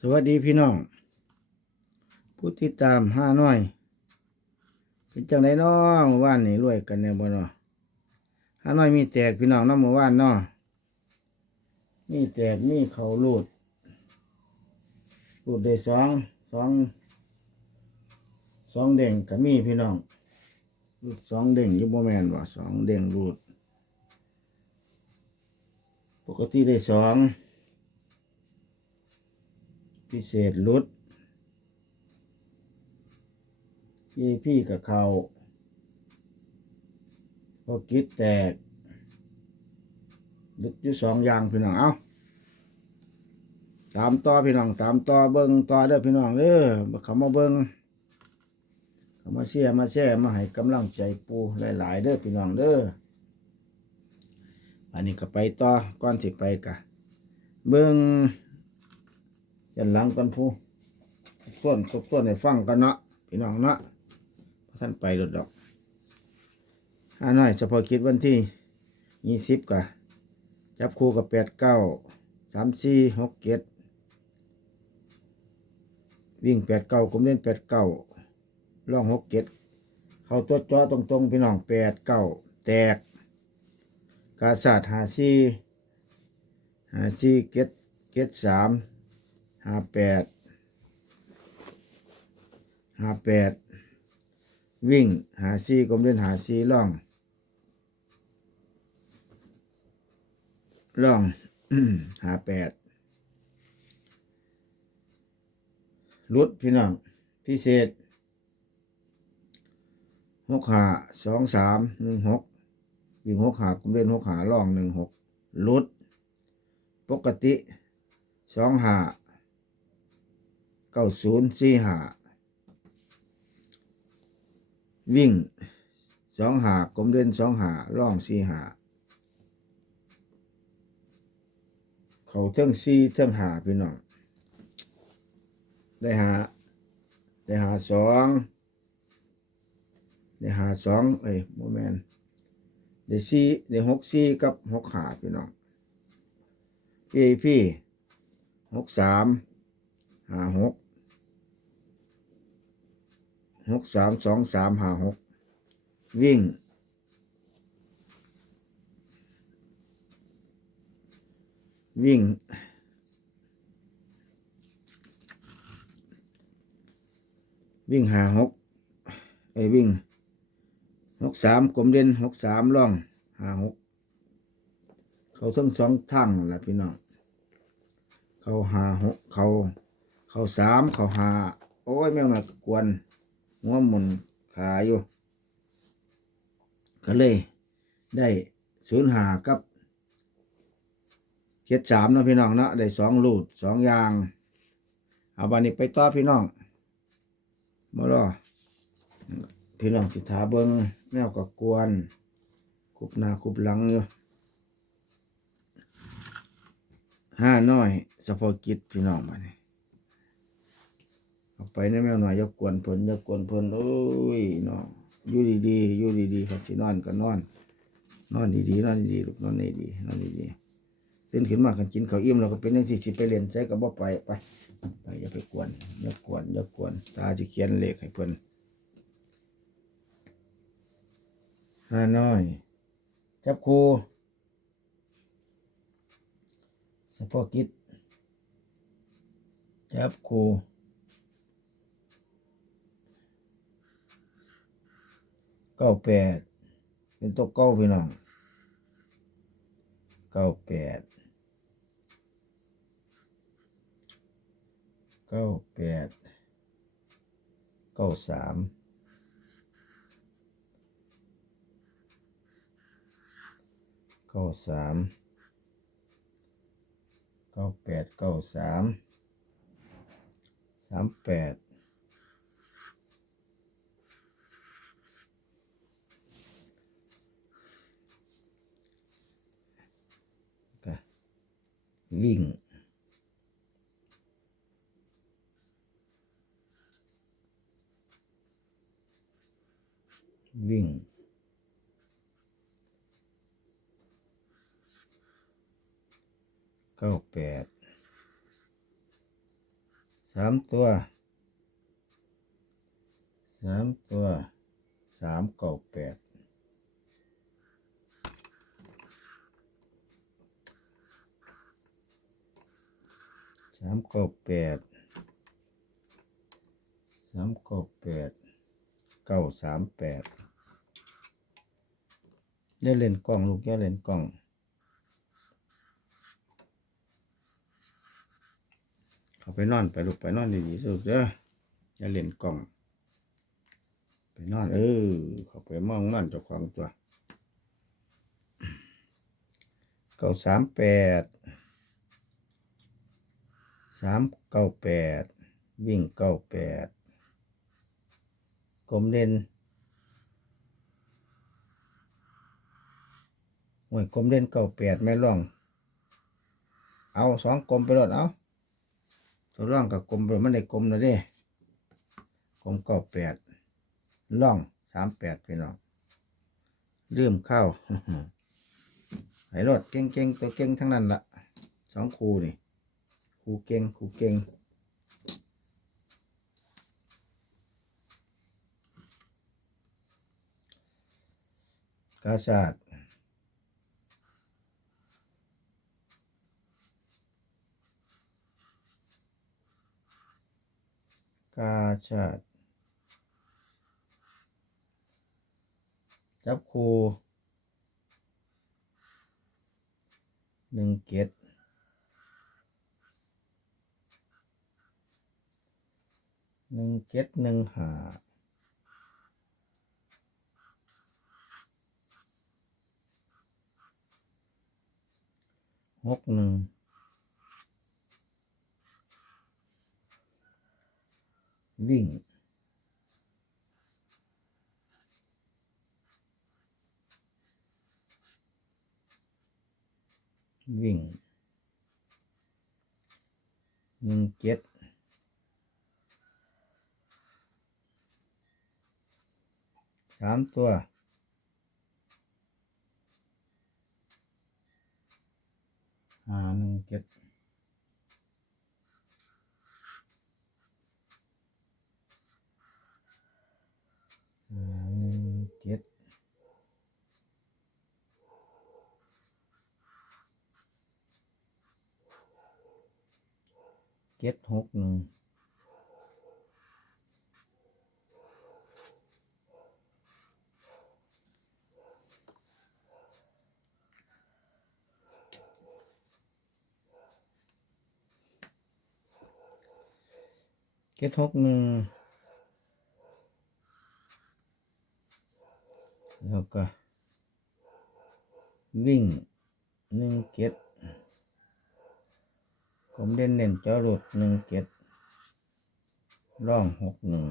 สวัสดีพี่น้อง ผู้ติดตามห้าน้อย เป็นจังไดน้อเมื่อวานนี่รวยกันแน่บ่เนาะห้าน้อยมีแตกพี่น้องน้อเมื่อวานเนาะมีแตกมีเขาลูดลูดได้สองสองสองเด้งก็มีพี่น้องลูดสองเด้งยุบแมนว่าสองเด้งลูด ปกติได้สอง พิเศษลุดพี่พี่กับเขาพอกิดแตกลุดอยู่สองอย่างพี่น้องเอาตามต่อพี่น้องตามต่อเบิ้งต่อเด้อพี่น้องเด้อเขามาเบิ้งเขามาเชียมาแช่มาให้กำลังใจปูหลาย ๆ เด้อพี่น้องเด้ออันนี้ก็ไปต่อก่อนสิไปกะเบิ้ง ยันหลังกันผู้ต้นครบต้นให้ฟังกันเนาะพี่น้องเนาะท่านไปดดอกห้าน้อยเฉพาะคิดวันที่ยี่สิบกะจับคู่กับแปดเก้าสามสี่หกเจ็ดวิ่งแปดเก้ากลมเล่นแปดเก้าล่องหกเจ็ดเข้าตัวจอตรงๆพี่น้องแปดเก้าแตกกาศาสตร์หาสี่หาสี่เจ็ดเจ็ดสาม ห้าแปดห้าแปดวิ่งหาซีกลมเล่นหาซีล่องล่องหาแปดรุดพี่น้องพิเศษหกหาสองสามหนึ่งหกวิ่งหกหากลมเล่นหกหาล่องหนึ่งหกรุดปกติสองหา เก้าศูนย์สี่หาวิ่งสองหากลมเด่นสองหาล่องสี่หาเขาเทิงสี่เทิงหาพี่น้องได้หาได้หาสองได้หาสองเอ้ยโมแมนได้สี่ได้หกสี่กับหกหาพี่น้องพี่พี่หกสามหาหก หกสามสองสามห้าหกวิ่งวิ่ง วิ่งหาหกไอ้วิ่งหกสามกลมเด่นหกสามล่องหาหกเขาทั้งสองทางนั่นแหละพี่น้องเขาหาหกเขาเขาสามเขาหาโอ้ยแมวหน่อยกวน หัวหมุนขาอยู่ ก็เลยได้ศูนย์หากับเจ็ดสามนะพี่น้องเนาะได้สองลูดสองยาง เอาบันนี้ไปต่อพี่น้องมารอพี่น้องสิถาเบิงแมวกับกวนคุบหน้าคุบหลังอยู่ห้าน้อยสะโพกกิจพี่น้องมาเนี่ย ไปในแมวหน่อยย่ากวนเพิ่นย่ากวนเพิ่นโอ้ยเนาะอยู่ดีๆอยู่ดีๆครับสินอนก็นอน นอนดีๆนอนดีๆลูกนอนดีๆนอนดีๆตื่นขึ้นมากันกินข้าวอิ่มแล้วก็เป็นจังซี่สิไปเรียนใช้ก็บ่ไปไปไปอย่าไปกวนอย่ากวนอย่ากวนตาสิเขียนเลขให้เพิ่นห้าน้อยจับครูสะโพกกิจจับครู ก้าแปดเป็นตัวเก้าพี่น้องเก้าแปดเก้าแปดเก้าสามเก้าสามเก้าแปดเก้าสามสามแปด วิ่ง วิ่ง เก้าแปด สามตัว สามตัว สามเก้าแปดสามเก้าแปดสามเก้าแปดเก้าสามแปดอย่าเล่นกล้องลูกอย่าเล่นกล้องเขาไปนอนไปลูกไปนอนดีๆสุดเด้ออย่าเล่นกล้องไปนอนเออเขาไปมองนอนเจ้าของตัวเก้าสามแปด สามเก้าแปดวิ่งเก้าแปดกลมเด่นหวยกลมเด่นเก้าแปดแม่ร่อง เอาสองกลมไปรถเอาตัวร่องกับกลมมันได้กลมแล้วเด้กลมเก้าแปดร่องสามแปดพี่น้องลืมเข้าไหรถเก่งเก่งๆตัวเก่งทั้งนั้นละสองครูนี่ ครูเก่งครูเก่งกาศาสตร์กาชาติจับครูหนึ่งเกต หนึ่งเกตหนึ่งหาหกหนึ่งวิ่งวิ่งหนึ่งเจ็ดามตัวห้าหนึ่งเจ็ดห้าหนึ่งเจ็ดเจ็ดหกหนึ่ง เจ็ดหกหนึ่งแล้วก็ วิ่งหนึ่งเก็ดผมเด่นเด่นจอรถหนึ่งเก็ดร่องหกหนึ่ง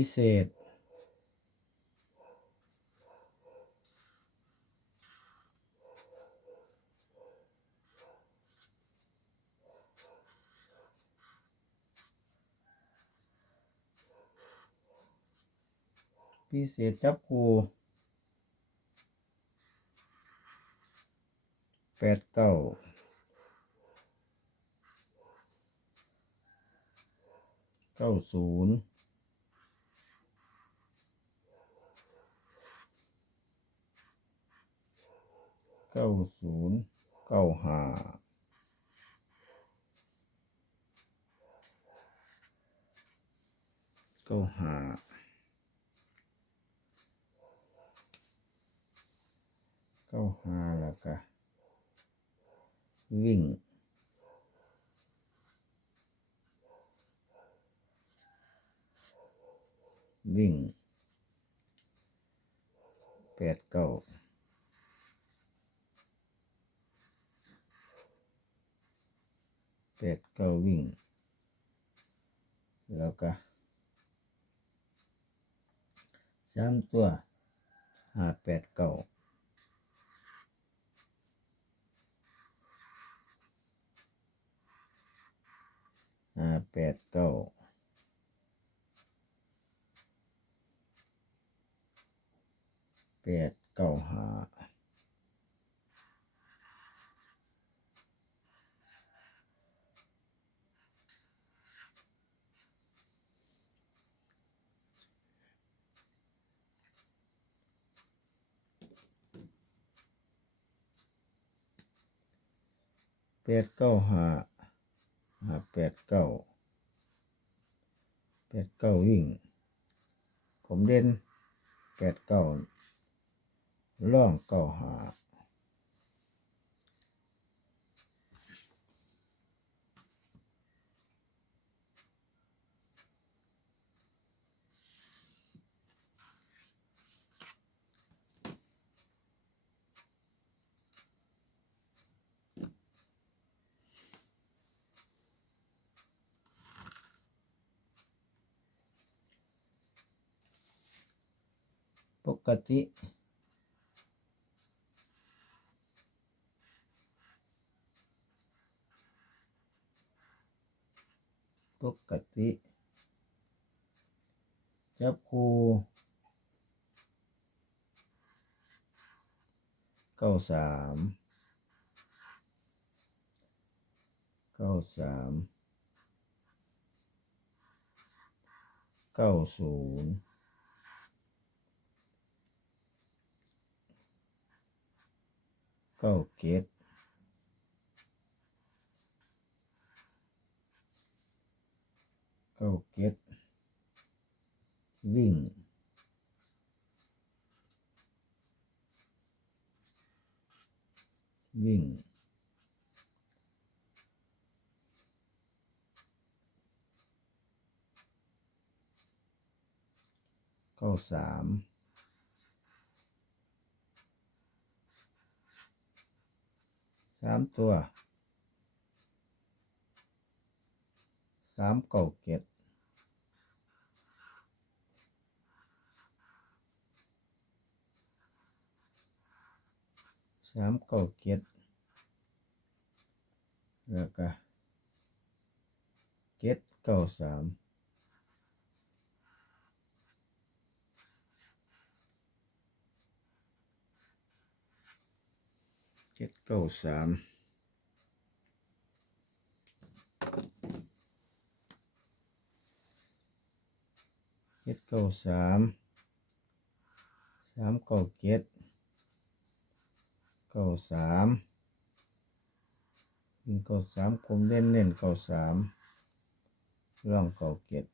พิเศษ พิเศษจับคูแปดเก้าเก้าศูนย์ ก้าศูนย์เก้าห้าเก้าห้าเก้าห้าแล้วก็วิ่งวิ่งแปดเก้า แปดเก้าวิ่ง แล้วก็สามตัวห้าแปดเก้าห้าแปดเก้าแปดเก้าห้า ดเก้าห้าห้าแปดเก้าแปดเก้าวิ่ง ผมเด่นแปดเก้าล่องเก้าห้า ติ ปกติ จับคูเก้าสามเก้าสามเก้าศูนย์ เก้าเกตเก้าเกตวิ่งวิ่งเก้าสาม สามตัวสามเก่าเก็ดสามเก่าเก็ดแล้วก็เก็ดเก้าสาม เก็ดเก้าสามเจ็ดเก้าสามสามเก้าเจ็ดเก้าสามยิงเก้าสามคมเล่นเน้นเก้าสามร่องเก้าเจ็ด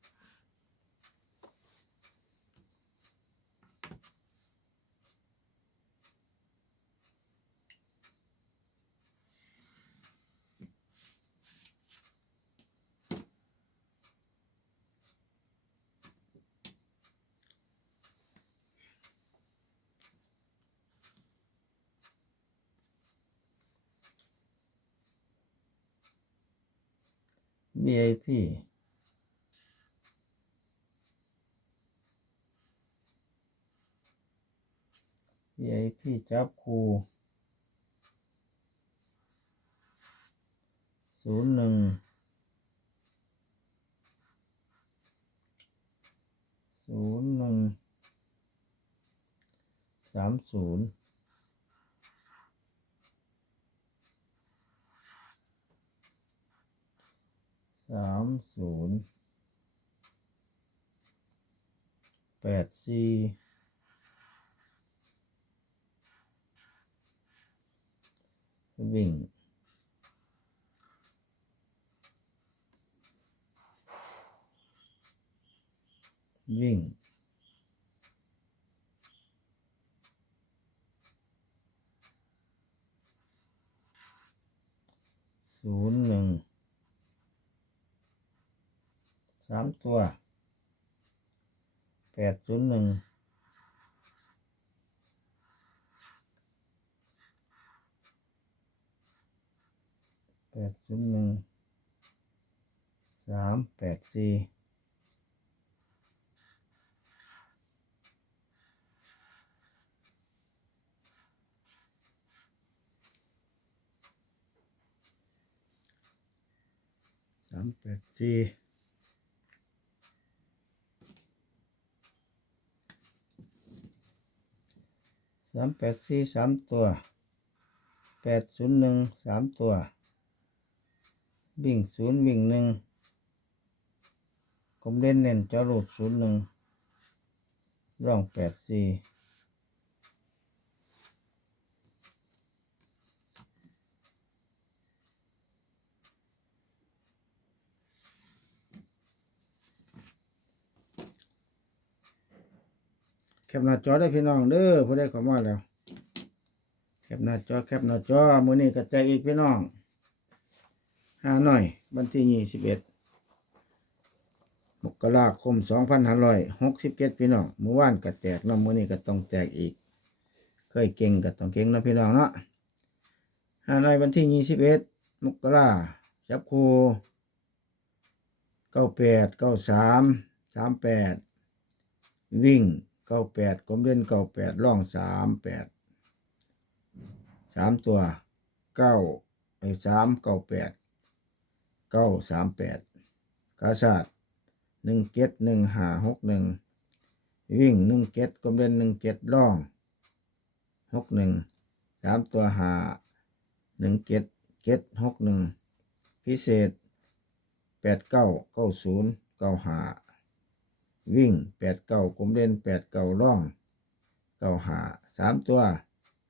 VIP VIP จับคูศูนย์หนึ่งศูนย์หนึ่งสามศูนย์ สามศูนย์แปดสี่วิ่งวิ่งศูนย์หนึ่ง สามตัวแปดศูนย์หนึ่งแปดศูนย์หนึ่งสามแปดสี่สามแปดสี่ามแปดสี่สามตัวแปดศูนย์หนึ่งสามตัว วิ่งศูนย์วิ่งหนึ่งผมเล่นเน้นจอรูดศูนย์หนึ่งร่องแปดสี่ ปหน้าจอได้พี่น้องเด้อผู้ได้ข้ามาแล้วแคปหน้าจอแคปหน้าจอมื้อนี้ก็แจกอีกพี่น้องห้าหน่อยวันที่ยี่สิบเอ็ดมกราคมสองพันห้าร้อยหกสิบเจ็ดพี่น้องเมื่อวานก็แจกเนาะมื้อนี้ก็ต้องแจกอีก เคยเก่งก็ต้องเก่งนะพี่น้องเนาะห้าหน่อยวันที่ยี่สิบเอ็ดมกราจับคูเก้าแปดเก้าสามสามแปดวิ่ง เก้าแปดกลมเล่นเก้าแปดร่องสามแปดสามตัวเก้าไอ้สามเก้าแปดเก้าสามแปดกาศาสตร์หนึ่งเจ็ดหนึ่งหาหกหนึ่งวิ่งหนึ่งเจ็ดกลมเล่นหนึ่งเจ็ดร่องหกหนึ่งสามตัวหาหนึ่งเจ็ดเจ็ดหกหนึ่งพิเศษแปดเก้าเก้าศูนย์เก้าหา วิ่งแปดเก้ากลมเล่นแปดเก้าร่องเก้าหาสามตัว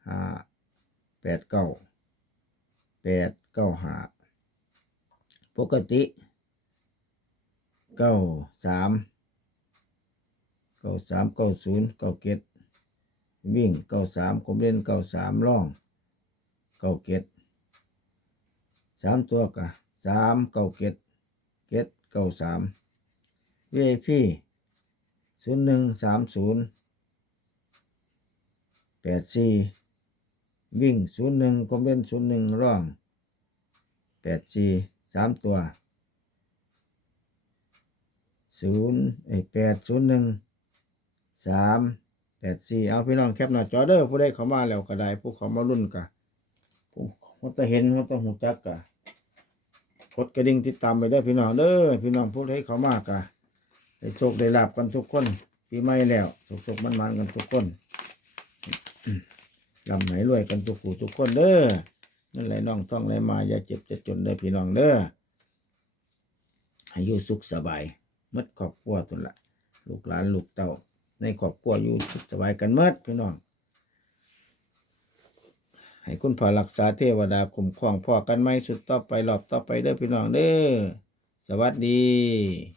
หาแปดเก้าแปดเก้าหาปกติเก้าสามเก้าสามเก้าศูนย์เก้าเกตวิ่งเก้าสามคมเล่นเก้าสามล่องเก้าเกตสามตัวกะสามเก้าเกตเกตเก้าสาม VIP ศูนย์หนึ่งสามศูนย์แปดสี่วิ่งศูนย์หนึ่งกลมเล่นศูนย์หนึ่งร่องแปดสี่สามตัวศูนย์ไอแปดศูนย์หนึ่งสามแปดสี่เอาพี่น้องแคปหน้าจอเด้อผู้ใดเขามาแล้วก็ได้ผู้เขามารุ่นกะผู้เขาจะเห็นเขาจะหูจักกะกดกระดิ่งติดตามไปเด้อพี่น้องเด้อพี่น้องผู้ใดเข้ามากะ ได้โชคได้ลาบกันทุกคนปีใหม่แล้วโชคๆมันๆกันทุกคนลำไหนรวยกันทุกผู้ทุกคนเด้อนั่นไหลน้องท่องไหลมาอย่าเจ็บจะจนเด้อพี่น้องเด้อให้อยู่สุขสบายหมดครอบครัวตุนละลูกหลานลูกเต้าในครอบครัวอยู่สุขสบายกันหมดพี่น้อง ให้คุณพารักษาเทวดาคุ้มครองพ่อกันไม่สุดต่อไปรอบต่อไปเด้อพี่น้องเด้อสวัสดี